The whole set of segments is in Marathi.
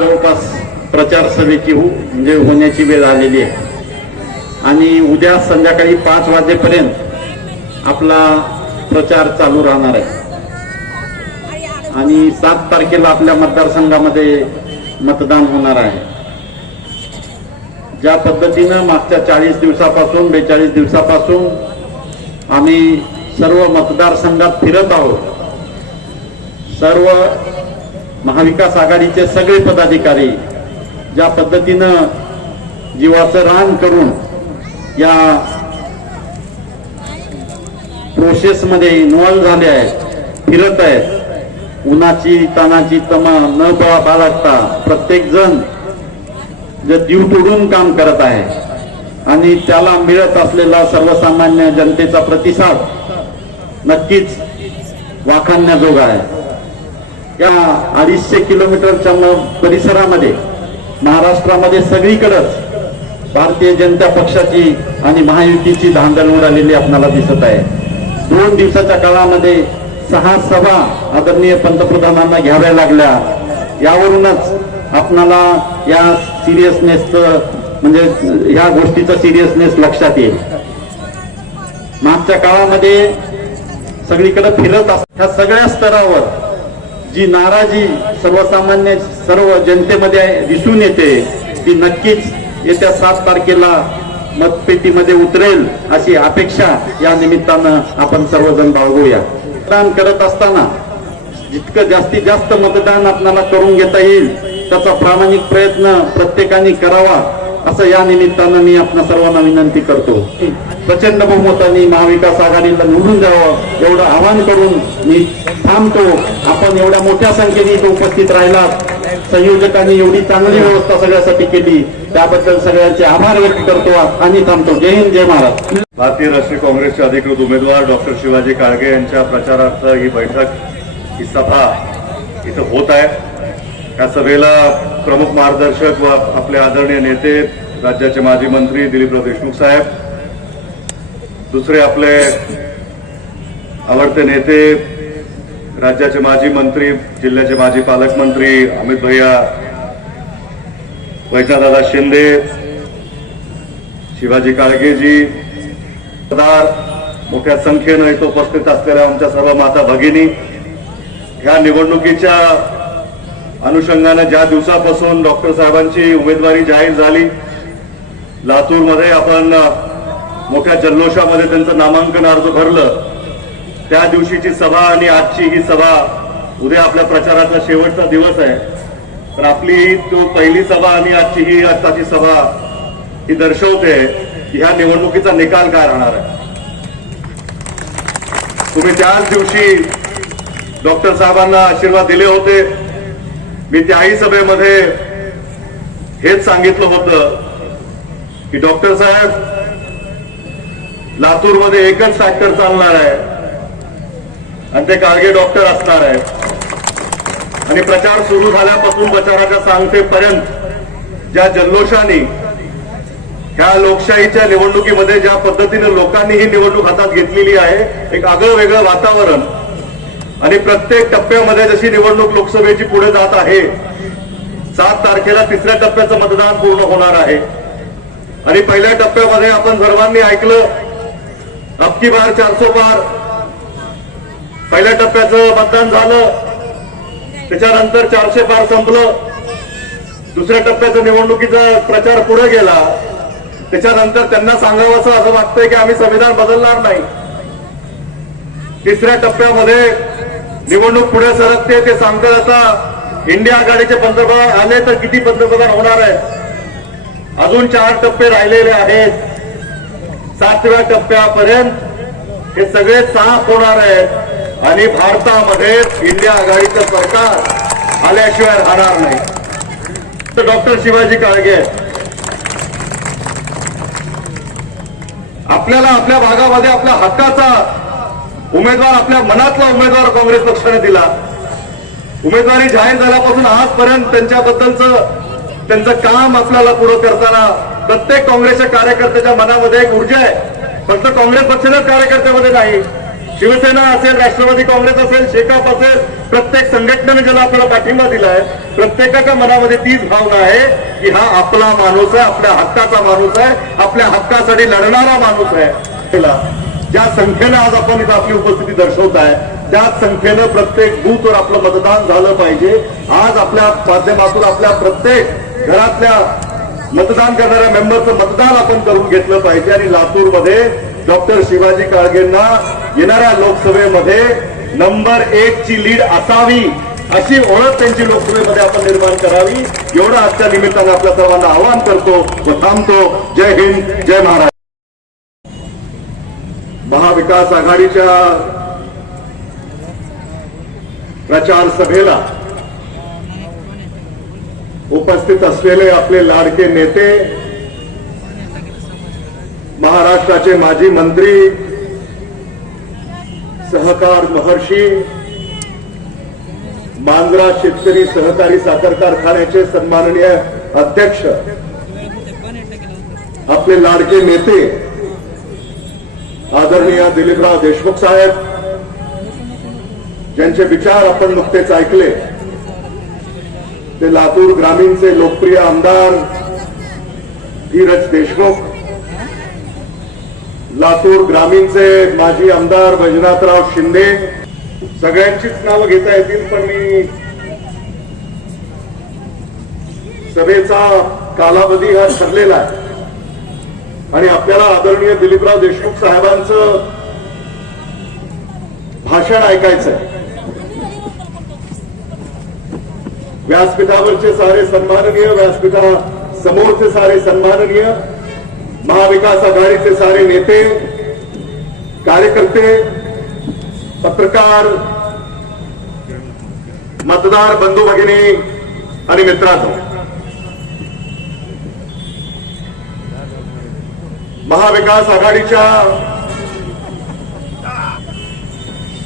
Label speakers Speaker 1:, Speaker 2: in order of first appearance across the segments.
Speaker 1: जवळपास प्रचार सभेची हो म्हणजे होण्याची वेळ आलेली आहे. आणि उद्या संध्याकाळी पाच वाजेपर्यंत आपला प्रचार चालू राहणार आहे. आणि सात तारखेला आपल्या मतदारसंघामध्ये मतदान होणार आहे. ज्या पद्धतीनं मागच्या चाळीस दिवसापासून बेचाळीस दिवसापासून आम्ही सर्व मतदारसंघात फिरत आहोत. सर्व महाविकास आघाडीचे सगळे पदाधिकारी ज्या पद्धतीनं जीवाचं रान करून या प्रोसेसमध्ये इन्व्हॉल्व झाले आहेत फिरत आहेत उन्हाची तानाची तमा न बा- बाळगता प्रत्येक जण जे जीव तोडून काम करत आहे आणि त्याला मिळत असलेला सर्वसामान्य जनतेचा प्रतिसाद नक्कीच वाखाणण्याजोगा आहे. या अडीचशे किलोमीटरच्या परिसरामध्ये महाराष्ट्रामध्ये सगळीकडंच भारतीय जनता पक्षाची आणि महायुतीची धांदल उडालेली आपल्याला दिसत आहे. दोन दिवसाच्या काळामध्ये सहा सभा आदरणीय पंतप्रधानांना घ्याव्या लागल्या. यावरूनच आपणाला या सिरियसनेसचं म्हणजे ह्या गोष्टीचं सिरियसनेस लक्षात येईल. मागच्या काळामध्ये सगळीकडे फिरत अस ह्या सगळ्या स्तरावर जी नाराजी सर्वसामान्य सर्व जनतेमध्ये दिसून येते ती नक्कीच येत्या सात तारखेला मतपेटीमध्ये उतरेल अशी अपेक्षा या निमित्तानं आपण सर्वजण बाळगूया. मतदान करत असताना जितकं जास्तीत जास्त मतदान आपल्याला करून घेता येईल त्याचा प्रामाणिक प्रयत्न प्रत्येकाने करावा. असं या निमित्तानं मी आपणा सर्वांना विनंती करतो. प्रचंड बहुमताने महाविकास आघाडीला निवडून द्यावं एवढं आवाहन करून मी थांबतो. आपण एवढ्या मोठ्या संख्येने इथं उपस्थित राहिलात. संयोजकांनी एवढी चांगली व्यवस्था सगळ्यासाठी केली. त्याबद्दल सगळ्यांचे आभार व्यक्त करतो आणि थांबतो. जय हिंद जय महाराज
Speaker 2: भारतीय राष्ट्रीय काँग्रेसचे अधिकृत उमेदवार डॉक्टर शिवाजी काळगे यांच्या प्रचारार्थ ही बैठक ही सभा इथं होत आहे. या सभेला प्रमुख मार्गदर्शक व आपले आदरणीय नेते राज्याचे माजी मंत्री दिलीपराव देशमुख साहेब दुसरे आपले आवडते नेते राज्याचे माजी मंत्री जिल्ह्याचे माजी पालकमंत्री अमित भैया वैजनाथदादा शिंदे शिवाजी काळगेजी सरदार मोठ्या संख्येनं इथं उपस्थित असलेल्या आमच्या सर्व माता भगिनी ह्या निवडणुकीच्या अनुषंगानं ज्या दिवसापासून डॉक्टर साहेबांची उमेदवारी जाहीर झाली लातूरमध्ये आपण मोठ्या जल्लोषामध्ये त्यांचं नामांकन अर्ज भरलं. त्या दिवशीची सभा आणि आजची ही सभा उद्या आपल्या प्रचाराचा शेवटचा दिवस आहे. तर आपली तो पहिली सभा आणि आजची ही आत्ताची सभा ही दर्शवते की ह्या निवडणुकीचा निकाल काय राहणार आहे. तुम्ही त्याच दिवशी डॉक्टर साहेबांना आशीर्वाद दिले होते. मी त्याही सभेमध्ये हेच सांगितलं होतं की डॉक्टर साहेब लातूरमध्ये एकच फॅक्टर चालणार आहे आणि ते काळगे डॉक्टर असणार आहेत आणि प्रचार सुरू झाल्यापासून प्रचाराच्या सांगतेपर्यंत ज्या जल्लोषाने ह्या लोकशाहीच्या निवडणुकीमध्ये ज्या पद्धतीने लोकांनी ही निवडणूक हातात घेतलेली आहे एक आगळं वेगळं वातावरण आणि प्रत्येक टप्प्यामध्ये जशी निवडणूक लोकसभेची पुढे जात आहे सात तारखेला तिसऱ्या टप्प्याचं मतदान पूर्ण होणार आहे. आणि पहिल्या टप्प्यामध्ये आपण सर्वांनी ऐकलं अबकी बार चारसो पार. पहिल्या टप्प्याचं मतदान झालं त्याच्यानंतर चारशे पार संपलं. दुसऱ्या टप्प्याचं निवडणुकीचा प्रचार पुढे गेला. त्याच्यानंतर त्यांना सांगावं असं वाटतंय की आम्ही संविधान बदलणार नाही. तिसऱ्या टप्प्यामध्ये निवडणूक पुढे सरकते ते सांगतात आता. इंडिया आघाडीचे पंतप्रधान आले तर किती पंतप्रधान होणार आहेत? अजून चार टप्पे राहिलेले आहेत. सातव्या टप्प्यापर्यंत हे सगळे साफ होणार आहेत. आणि भारतामध्ये इंडिया आघाडीचं सरकार आल्याशिवाय राहणार नाही. तर डॉक्टर शिवाजी काळगे आपल्याला आपल्या भागामध्ये आपल्या हक्काचा उमेदवार आपल्या मनातला उमेदवार काँग्रेस पक्षाने दिला. उमेदवारी जाहीर झाल्यापासून आजपर्यंत त्यांच्याबद्दलचं त्यांचं काम आपल्याला पुढं करताना प्रत्येक काँग्रेसच्या कार्यकर्त्याच्या मनामध्ये एक ऊर्जा आहे. फक्त काँग्रेस पक्षाच्याच कार्यकर्त्यामध्ये नाही. शिवसेना असेल राष्ट्रवादी काँग्रेस असेल शेकाप असेल प्रत्येक संघटनेने ज्याला आपल्याला पाठिंबा दिलाय प्रत्येकाच्या मनामध्ये तीच भावना आहे की हा आपला माणूस आहे आपल्या हक्काचा माणूस आहे आपल्या हक्कासाठी लढणारा माणूस आहे. ज्या संख्येनं आज आपण इथं आपली उपस्थिती दर्शवत आहे त्या संख्येनं प्रत्येक बूथवर आपलं मतदान झालं पाहिजे. आज आपल्या माध्यमातून आपल्या प्रत्येक घरातल्या मतदान करणाऱ्या मेंबरचं मतदान आपण करून घेतलं पाहिजे. आणि लातूरमध्ये डॉक्टर शिवाजी काळगेंना येणाऱ्या लोकसभेमध्ये नंबर एक ची लीड असावी अशी ओळख त्यांची लोकसभेमध्ये आपण निर्माण करावी. एवढं आजच्या निमित्तानं आपल्या सर्वांना आवाहन करतो व थांबतो. जय हिंद जय महाराज महाविकास आघाडीच्या प्रचार सभेला उपस्थित असलेले आपले लाडके नेते महाराष्ट्राचे माजी मंत्री सहकार महर्षी मांजरा शेतकरी सहकारी साखर कारखान्याचे सन्माननीय अध्यक्ष आपले लाडके नेते आदरणीय दिलीपराव देशमुख साहेब ज्यांचे विचार आपण नुकतेच ऐकले ते लातूर ग्रामीणचे लोकप्रिय आमदार धीरज देशमुख लातूर ग्रामीणचे माजी आमदार वैजनाथराव शिंदे सगळ्यांचीच नावं घेता येतील पण मी सभेचा कालावधी हा ठरलेला आहे. आणि आपल्याला आदरणीय दिलीपराव देशमुख साहेबांचं भाषण ऐकायचं व्यासपीठावरचे सारे सन्माननीय व्यासपीठा समोरचे सारे सन्माननीय महाविकास आघाडीचे सारे नेते कार्यकर्ते पत्रकार मतदार बंधू भगिनी आणि मित्रांनो महाविकास आघाडीच्या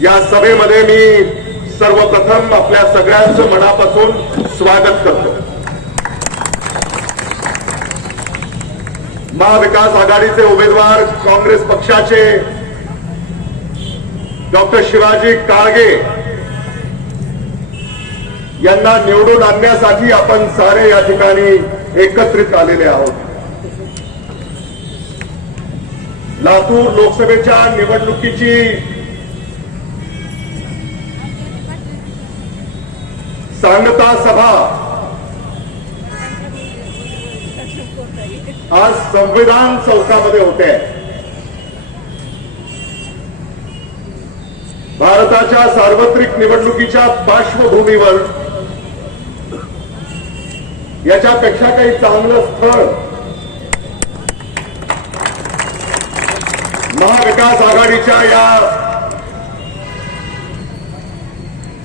Speaker 2: या सभेमध्ये मी सर्वप्रथम आपल्या सगळ्यांचं मनापासून स्वागत करतो. महाविकास आघाडीचे उमेदवार काँग्रेस पक्षाचे डॉक्टर शिवाजी काळगे यांना निवडून आणण्यासाठी आपण सारे या ठिकाणी एकत्रित आलेले आहोत. लातूर लोकसभेच्या निवडणुकीची सांगता सभा. आज संविधान चौकामध्ये होते. भारताच्या सार्वत्रिक निवडणुकीच्या पार्श्वभूमीवर याच्यापेक्षा काही चांगलं स्थळ महाविकास आघाडीच्या या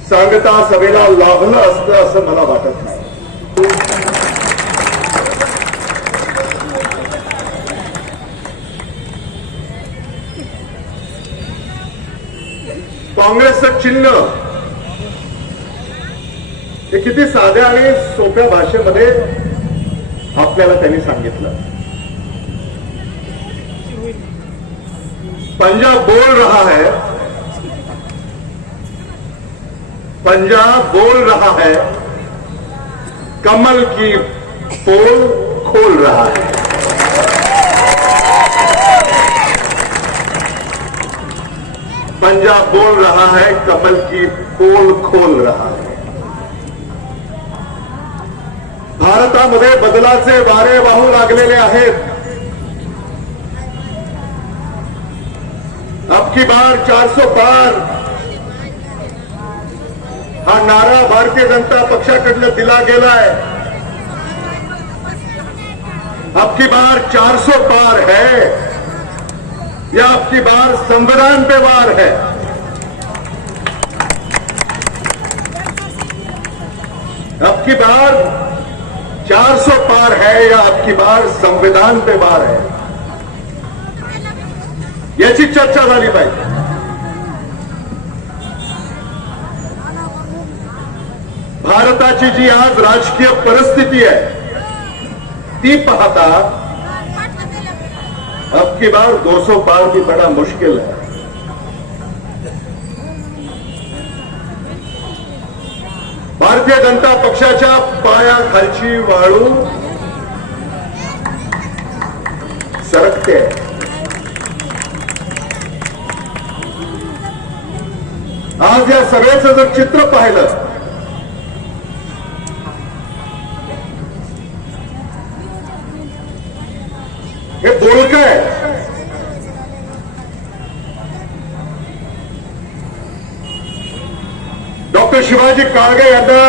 Speaker 2: सांगता सभेला लाभलं असतं असं मला वाटत नाही. काँग्रेसचं चिन्ह हे किती साध्या आणि सोप्या भाषेमध्ये आपल्याला त्यांनी सांगितलं. पंजाब बोल रहा है। पंजाब बोल रहा है। कमल की पोल खोल रहा है। पंजाब बोल रहा है, कमल की पोल खोल रहा है। भारतामध्ये बदलाचे वारे वाहू लागलेले आहेत अब की बार 400 पार। हा, नारा भारतीय जनता पक्षा पक्षाकडनं दिला गेलाय। अब की बार 400 पार है। या अब की बार संविधान पे वार है। अब की बार 400 पार है या अब की बार संविधान पे वार है। याची चर्चा झाली पाहिजे. भारताची जी आज राजकीय परिस्थिती आहे ती पाहता अब की बार 200 पार भी बड़ा मुश्किल है. भारतीय जनता पक्षाच्या पायाखालची वाळू सरकते. आहे आज या सगळ्याचं जर चित्र पाहिलं हे बोलक आहे डॉक्टर शिवाजी काळगे यांना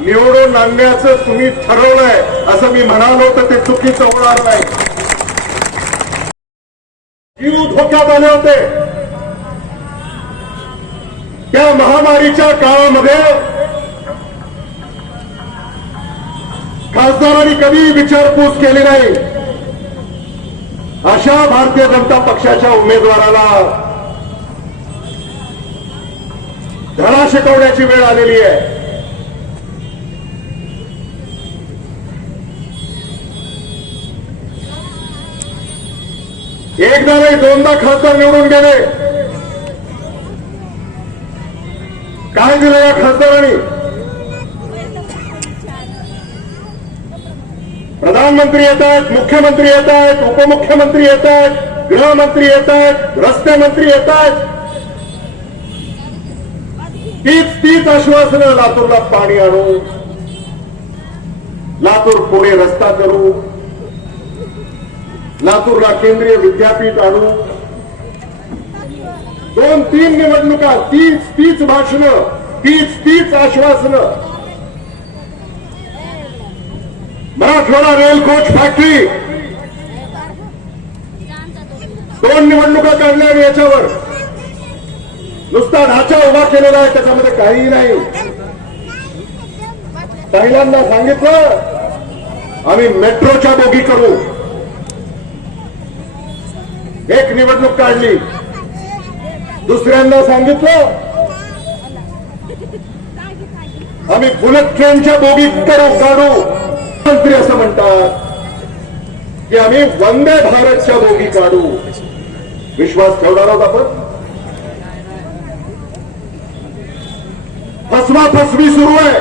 Speaker 2: निवडून आणण्याचं तुम्ही ठरवलंय असं मी म्हणालो तर ते चुकीचं होणार नाही. जीव धोक्यात आले होते. या महामारीच्या काळामध्ये खासदारांनी कधी विचारपूस केली नाही. अशा भारतीय जनता पक्षाच्या उमेदवाराला धडा शिकवण्याची वेळ आलेली आहे. एकदा नाही दोनदा खासदार निवडून गेले. काय दिलं या खासदारांनी प्रधानमंत्री येत आहेत मुख्यमंत्री येत आहेत उपमुख्यमंत्री येत आहेत गृहमंत्री येत आहेत रस्ते मंत्री येत आहेत. तीच तीच आश्वासनं लातूरला पाणी आणू. लातूर पुणे रस्ता करू. लातूरला केंद्रीय विद्यापीठ आणू. दोन तीन निवडणुका तीच तीच भाषणं तीच तीच आश्वासनं. Marathwada rail coach factory. दोन निवडणुका काढल्या याच्यावर. नुसता ढाचा उभा केलेला आहे त्याच्यामध्ये काहीही नाही. पहिल्यांदा सांगितलं आम्ही मेट्रोच्या बोगी करू. एक निवडणूक काढली. दुसऱ्यांदा सांगितलं. आम्ही बुलेट ट्रेनच्या बोगी करू काढू. मंत्री असं म्हणतात की आम्ही वंदे भारतच्या बोगी काढू. विश्वास ठेवणार आहोत आपण? फसवा फसवी सुरू आहे.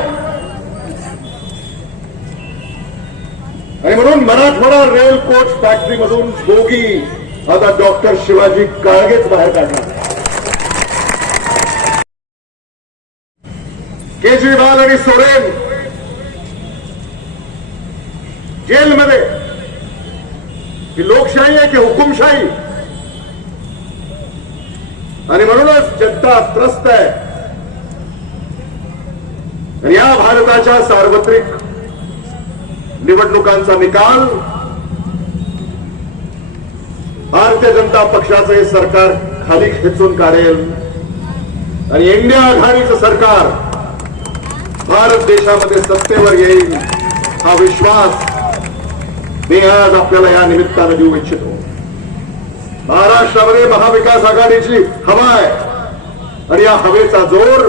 Speaker 2: आणि म्हणून मराठवाडा रेल कोच फॅक्टरी मधून बोगी आता डॉक्टर शिवाजी काळगेच बाहेर काढणार केजरीवाल आणि सोरेन जेलमध्ये. ही लोकशाही आहे की हुकुमशाही? आणि म्हणूनच जनता त्रस्त आहे. आणि या भारताच्या सार्वत्रिक निवडणुकांचा निकाल भारतीय जनता पक्षाचं हे सरकार खाली खेचून काढेल. आणि इंडिया आघाडीचं सरकार भारत देशामध्ये सत्तेवर येईल हा विश्वास मी आज आपल्याला या निमित्तानं देऊ इच्छितो. महाराष्ट्रामध्ये महाविकास आघाडीची हवा आहे. आणि या हवेचा जोर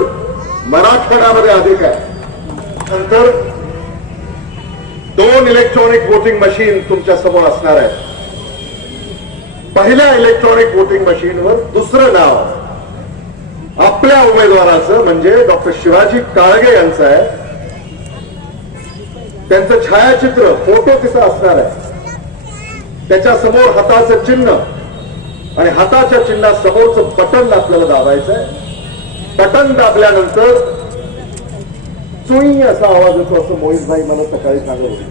Speaker 2: मराठवाड्यामध्ये अधिक आहे. नंतर दोन इलेक्ट्रॉनिक वोटिंग मशीन तुमच्यासमोर असणार आहे पहिल्या इलेक्ट्रॉनिक वोटिंग मशीनवर दुसरं नाव आपल्या उमेदवाराचं म्हणजे डॉक्टर शिवाजी काळगे यांचं आहे. त्यांचं छायाचित्र फोटो तिचा असणार आहे. त्याच्यासमोर हाताचं चिन्ह आणि हाताच्या चिन्हा समोरचं बटन आपल्याला दाबायचं आहे. बटन दाबल्यानंतर चुई असा आवाज येतो असं मोहित भाई मला सकाळी सांगत होते.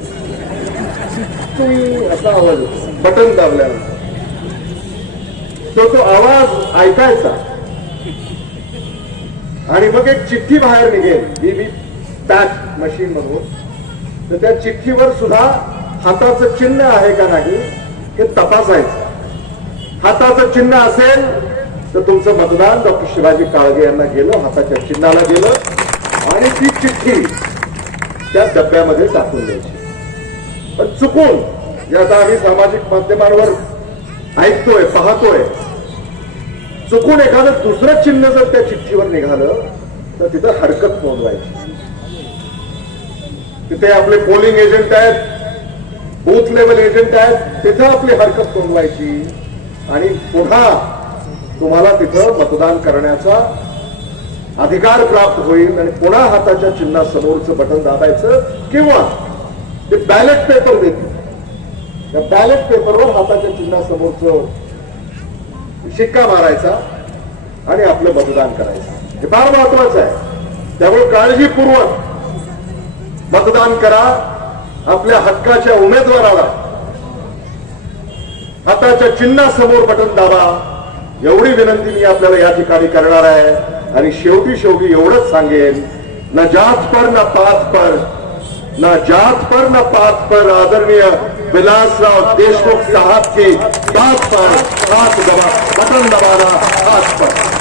Speaker 2: चुई असा आवाज येतो. बटन दाबल्यानंतर. तो तो आवाज ऐकायचा. आणि मग एक चिठ्ठी बाहेर निघेल. ही मी पॅच मशीन म्हणून तर त्या चिठ्ठीवर सुद्धा हाताचं चिन्ह आहे का नाही हे तपासायचं. हाताचं चिन्ह असेल तर तुमचं मतदान डॉक्टर शिवाजी काळगे यांना गेलं हाताच्या चिन्हाला गेलं आणि ती चिठ्ठी त्या डब्यामध्ये टाकून द्यायची. पण चुकून जे आता आम्ही सामाजिक माध्यमांवर ऐकतोय पाहतोय. चुकून एखादं दुसरं चिन्ह जर त्या चिठ्ठीवर निघालं तर तिथं हरकत नोंदवायची. तिथे आपले पोलिंग एजंट आहेत बूथ लेवल एजंट आहेत तिथं आपली हरकत नोंदवायची. आणि पुन्हा तुम्हाला तिथं मतदान करण्याचा अधिकार प्राप्त होईल आणि पुन्हा हाताच्या चिन्हासमोरचं बटन दाबायचं किंवा ते बॅलेट पेपर देतील. त्या बॅलेट पेपरवर हाताच्या चिन्हासमोरचं शिक्का मारायचा आणि आपलं मतदान करायचं. हे फार महत्वाचं आहे. त्यामुळे काळजीपूर्वक मतदान करा. आपल्या हक्काच्या उमेदवाराला हाताच्या चिन्हासमोर बटन दाबा. एवढी विनंती मी आपल्याला या ठिकाणी करणार आहे. आणि शेवटी शेवटी एवढंच सांगेन न जात पर न पाच पर. ना जात पर ना पात पर आदरणीय विलासराव देशमुख साहब की बात पर हाथ दबा बटन दबाना हाथ पर।